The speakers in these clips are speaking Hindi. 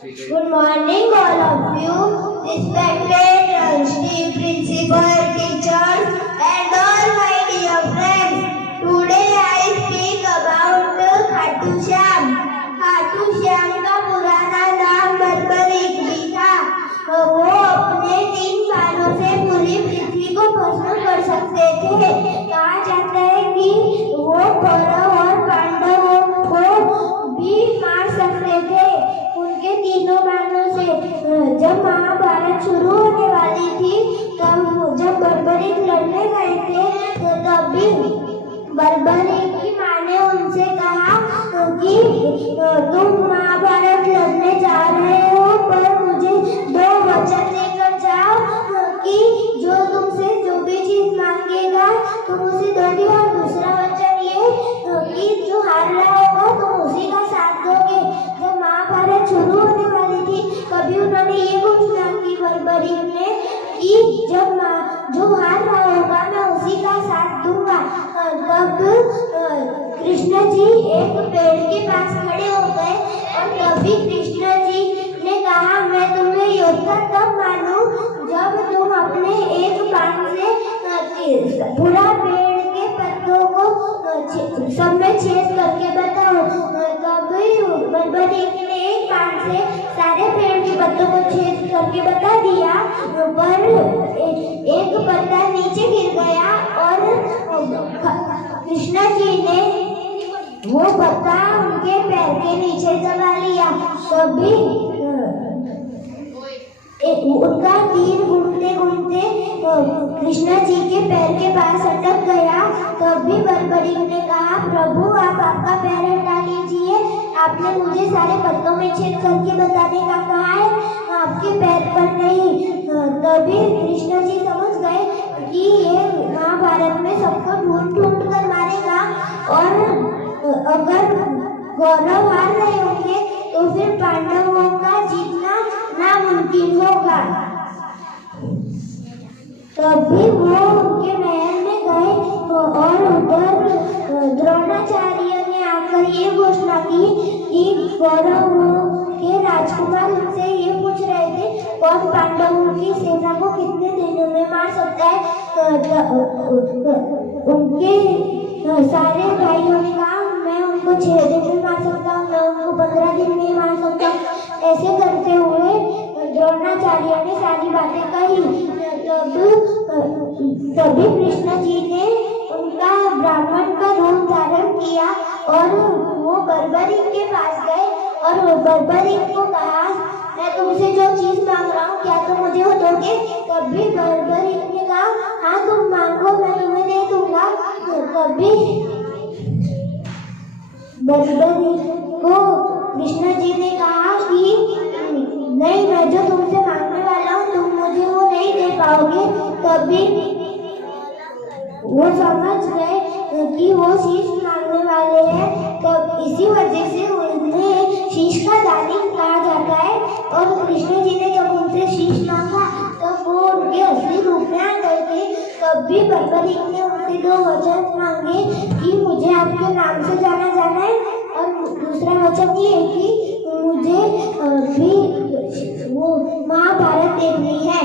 Good morning, all of you, respected trustee, principal, teachers, and all my dear friends. Today I speak about Khatu Shyam. Khatu Shyam का पुराना नाम बर्बरीक भी था. वो अपने 3 बाणों से पूरी पृथ्वी को भस्म कर सकते थे. कहा जाता है कि वो कौरव और पांडवों को भी मार सकते थे उनके तीनों बाणों से. जब महाभारत शुरू होने वाली थी तब जब बर्बरीक लड़ने गए थे तभी बर्बरीक की माँ ने उनसे कहा कि तुम महाभारत लड़ने जा रहे हो पर मुझे 2 वचन देकर जाओ कि जो तुमसे जो भी चीज मांगेगा तुम उसे दोगे, और दूसरा वचन ये कि जो हार रहा होगा तुम उसी का साथ दोगे. जब महाभारत शुरू होने वाली थी कभी उन्होंने ये घोषणा की बर्बरीक ने कि जब जो हार रहा होगा मैं उसी का साथ दूंगा. तब कृष्ण जी एक पेड़ के पास खड़े हो गए और तभी कृष्ण जी ने कहा मैं तुम्हें योद्धा तब मानूं जब तुम अपने एक बाण से पूरा पेड़ के पत्तों को सब में छेद करके बताओ. तभी बर्बरीक ने एक बाण से सारे पेड़ के पत्तों को छेद करके बता दिया, पर एक पत्ता नीचे गिर गया और कृष्ण जी ने वो पत्ता उनके पैर के नीचे दबा लिया. तभी उनका तीर घूमते घूमते कृष्ण जी के पैर के पास अटक गया. तभी बर्बरीक ने कहा प्रभु आप आपका पैर हटा लीजिए, आपने मुझे सारे पत्तों में छेद करके बताने का कहा है, आपके पैर पर नहीं. तभी कृष्ण जी समझ गए कि ये महाभारत में सबको ढूंढ ढूंढ कर मारेगा और अगर कौरव हार रहे होंगे तो फिर पांडवों का जीतना नामुमकिन होगा. तभी वो उनके महल में गए और उधर द्रोणाचार्य ने आकर ये घोषणा की कि कौरवों के राजकुमार उनसे ये पूछ रहे थे कौन पांडवों की सेना को कितने दिनों में मार सकता है. उनके सारे भाइयों ने कहा मैं उनको 6 दिन में मार सकता हूँ, मैं उनको 15 दिन में मार सकता हूँ. ऐसे करते हुए द्रोणाचार्य ने सारी बातें कही. तभी कृष्ण जी ने उनका ब्राह्मण का रूप धारण किया और वो बर्बरीक के पास गए और बर्बरीक को कहा मैं तुमसे जो चीज मांग रहा हूँ क्या तुम मुझे वो दोगे. तभी बर्बरीक ने कहा हाँ तुम मांगो मैं तुम्हें दे दूंगा. तभी बर्बरीक को कृष्ण जी ने कहा कि नहीं मैं जो तुमसे मांगने वाला हूँ तुम मुझे वो नहीं दे पाओगे. तभी वो समझ गए कि वो शीश मांगने वाले हैं, तब इसी वजह से उन्हें शीश का दानी कहा जाता है. और कृष्ण जी ने जब उनसे शीश मांगा तब वो उनके असली रूप में आ गए थे. तब भी बर्बरीक ने उनसे 2 वचन मांगे कि मुझे आपके नाम से जाना जाना है और दूसरा वचन ये है कि मुझे भी वो महाभारत देखनी है.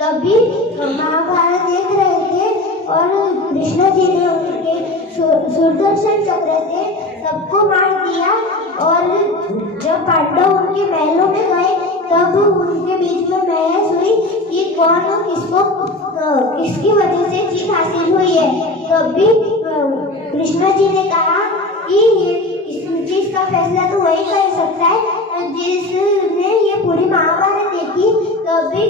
तभी महाभारत देख रहे थे और कृष्ण जी ने उनके सुदर्शन चक्र से सबको मार दिया. और जब पांडव उनके महलों में गए तब उनके बीच में बहस हुई कि कौन किसकी वजह से जीत हासिल हुई है. तभी कृष्ण जी ने कहा कि इस चीज का फैसला तो वही कर सकता है जिसने ये पूरी महाभारत देखी. तभी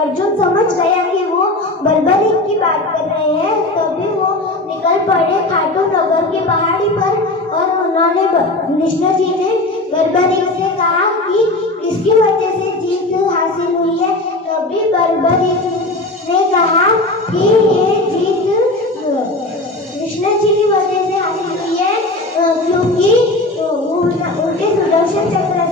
अर्जुन समझ गया कि वो बर्बरीक की बात कर रहे हैं. तभी वो निकल पड़े खाटू नगर के पहाड़ी पर और उन्होंने कृष्ण जी ने बर्बरीक से कहा कि किसकी वजह से जीत हासिल हुई है. तभी बर्बरीक ने कहा कि ये जीत कृष्ण जी की वजह से हासिल हुई है क्योंकि उनके सुदर्शन चक्र